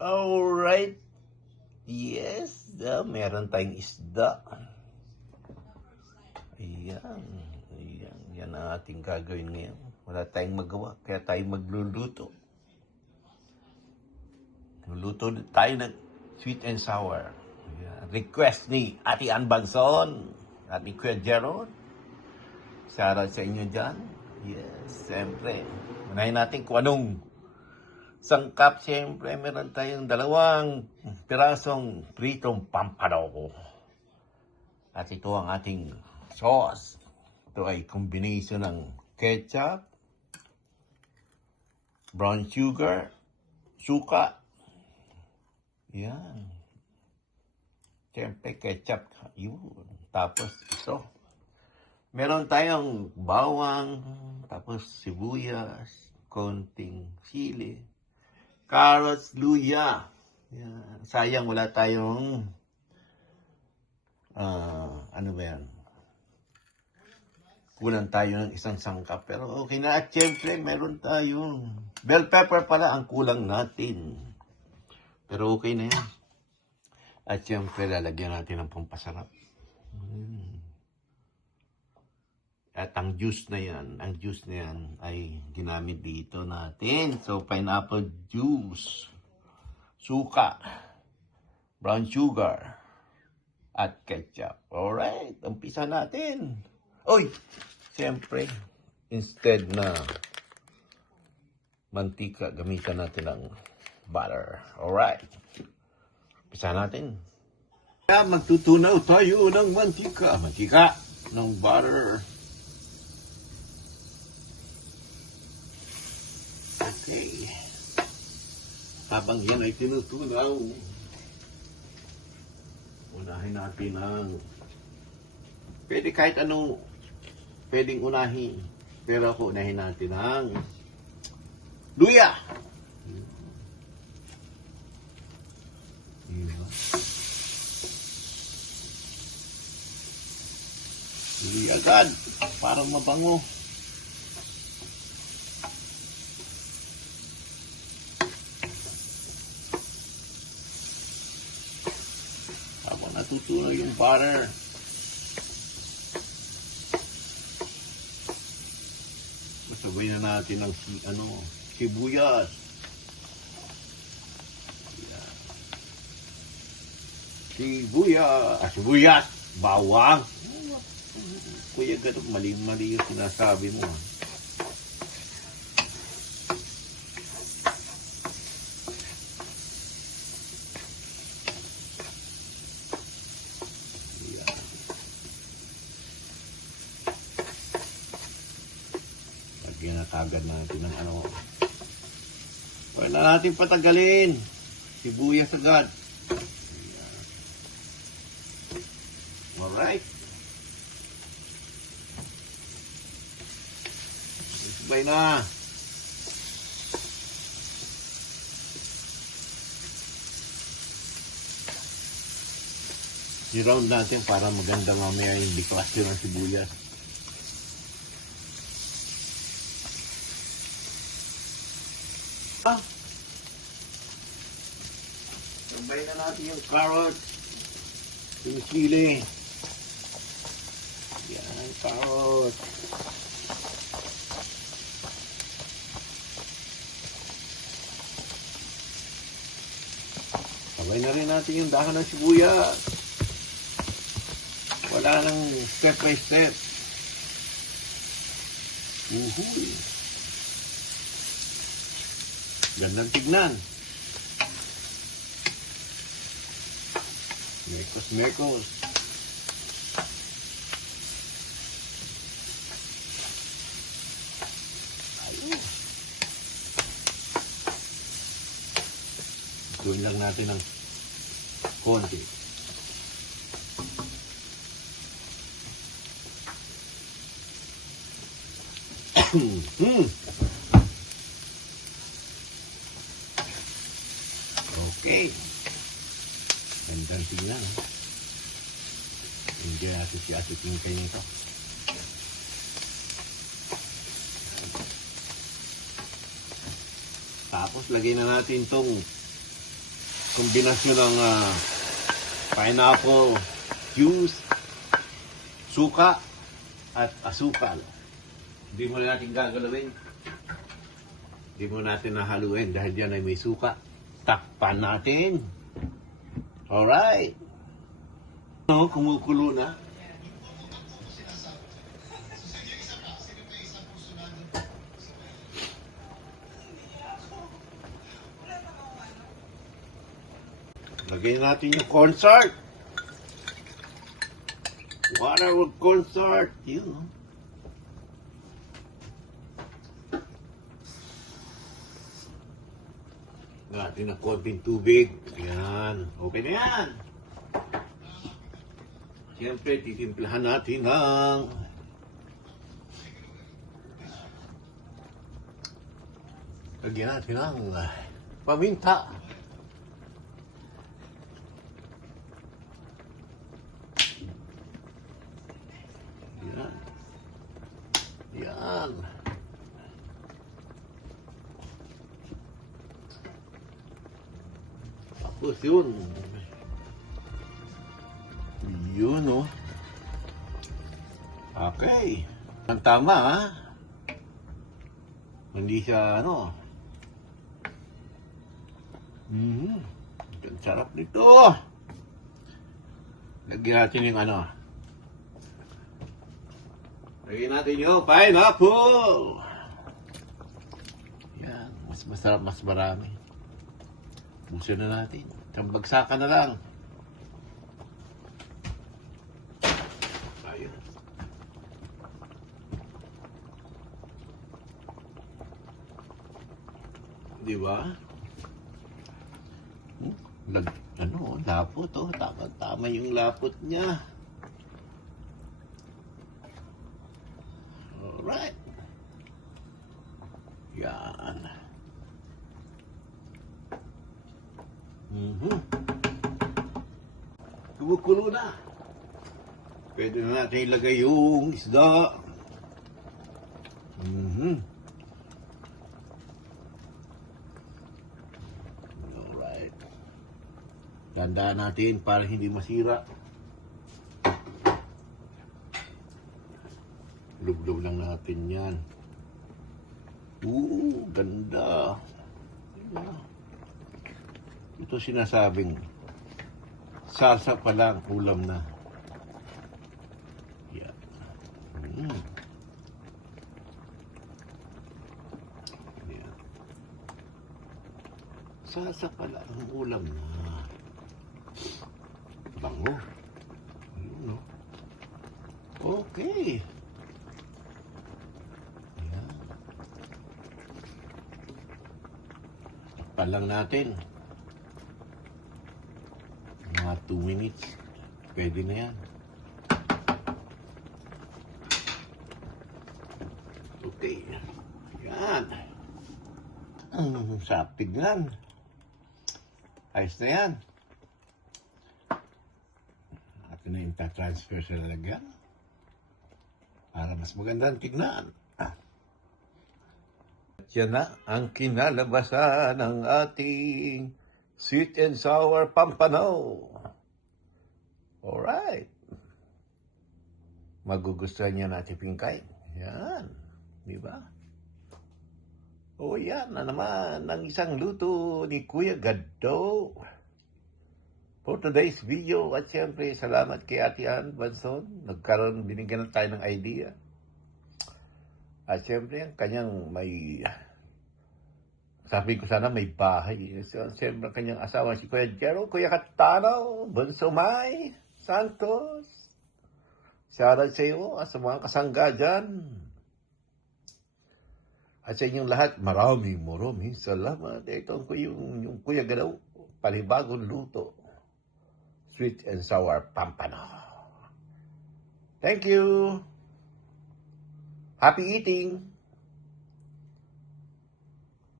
Alright. Yes, meron tayong isda. Ayan. Ayan. Yan ang ating gagawin ngayon. Wala tayong magawa, kaya tayo magluluto. Luluto tayo ng sweet and sour. Ayan. Request ni Ate Ann Banson at ni Kuya Jeron. Shoutout sa inyo dyan. Yes, siyempre. Unahin natin kung anong sangkap. Siyempre, meron tayong 2 pirasong pritong pampaloko. At ito ang ating sauce. Ito ay combination ng ketchup, brown sugar, suka. Yan. Siyempre, ketchup. Yun. Tapos ito. Meron tayong bawang, tapos sibuyas, konting sili, carrots, luya. Yan. Sayang wala tayong, ano ba yan? Kulang tayo ng isang sangkap. Pero okay na. At syempre, meron tayong bell pepper pala ang kulang natin. Pero okay na yan. At syempre, lalagyan natin ng pampasarap. At ang juice na yan ay ginamit dito natin. So, pineapple juice, suka, brown sugar, at ketchup. Alright, umpisa natin. Oy, siyempre, instead na mantika, gamitan natin ng butter. Alright, umpisa natin. Kaya magtutunaw tayo ng mantika. Mantika ng butter. Okay. Habang yan ay tinutunaw, unahin natin ang pwede kahit anong pwedeng unahin. Pero ako unahin natin ang luya. Luya agad para mabango. Habang natutunaw yung butter, masabay na natin ang sibuyas. Ayan. Sibuyas, bawang. Kuya, ganun, mali-mali yung sinasabi mo. Lagyan na kagad natin ng ano. Huwag na natin patagalin. Sibuyas agad. Alright. Sabay na. I-round natin para maganda mamaya yung deklasyon ng sibuyas. Sabay na natin yung carrots, yung sili. Yan, carrots. Sabay na rin natin yung dahon ng sibuyas. Wala nang step by step. Uhuy. Gandang tignan. Mekos. Ayun. Gawin lang natin ng konti. Okay. Gandang tignan. Hindi asit yung kayo nito. Tapos lagay na natin itong kombinasyon ng pineapple juice, suka, at asukal. Hindi mo na natin gagalawin. Hindi mo natin nahaluin dahil dyan ay may suka. Takpan natin. Alright. Kumukulo na. Lagyan natin yung cornstarch. Water with cornstarch. Yun. Natin ng konting tubig. Yan. Okay na yan. Siyempre, titimplahan natin ng lagyan natin ng paminta. Yan. Yan. Tapos yun. Yun, oh. Okay. Ang tama, ha? Hindi siya, ano. Ang sarap nito. Lagyan natin yung, ano. Lagyan natin yung pineapple. Yan. Mas masarap, mas marami. Busin na natin. Isang bagsakan na lang. Ayun. Di ba? Lapot, oh. Tama yung lapot niya. Alright. Yan. Kumukulo na. Pwede na natin ilagay yung isda. Alright. Tandaan natin para hindi masira. Lublob lang natin yan. Ganda. Ito sinasabing salsa pa lang, ulam na. Yan. Yan. Salsa pa lang, ulam na. Bango. Ayun, no? Okay. Yan. Takpan lang natin. Mga 2 minutes. Pwede na yan. Okay. Yan. Sarap tignan. Ayos na yan. Atin na yung transfer sa lalagyan. Para mas magandang tignan. Yan na ang kinalabasan ng ating sweet and sour pampano. Alright. Magugustuhan niya natin pingkay. Yan. Di ba? O yan na naman ang isang luto ni Kuya Gaddo. For today's video, at siyempre salamat kay Ate Ann Banson. Binigyan na tayo ng idea. At siyempre, ang kanyang sabi ko sana may bahay. Siyempre, kanyang asawa si Kuya Jero, Kuya Katano, Bonsomay, Santos. Shoutout sa iyo at sa mga kasangga dyan. At sa inyong lahat, maraming salamat. Ito yung Kuya Gaddo, palibagong luto. Sweet and sour pampano. Thank you. Happy eating.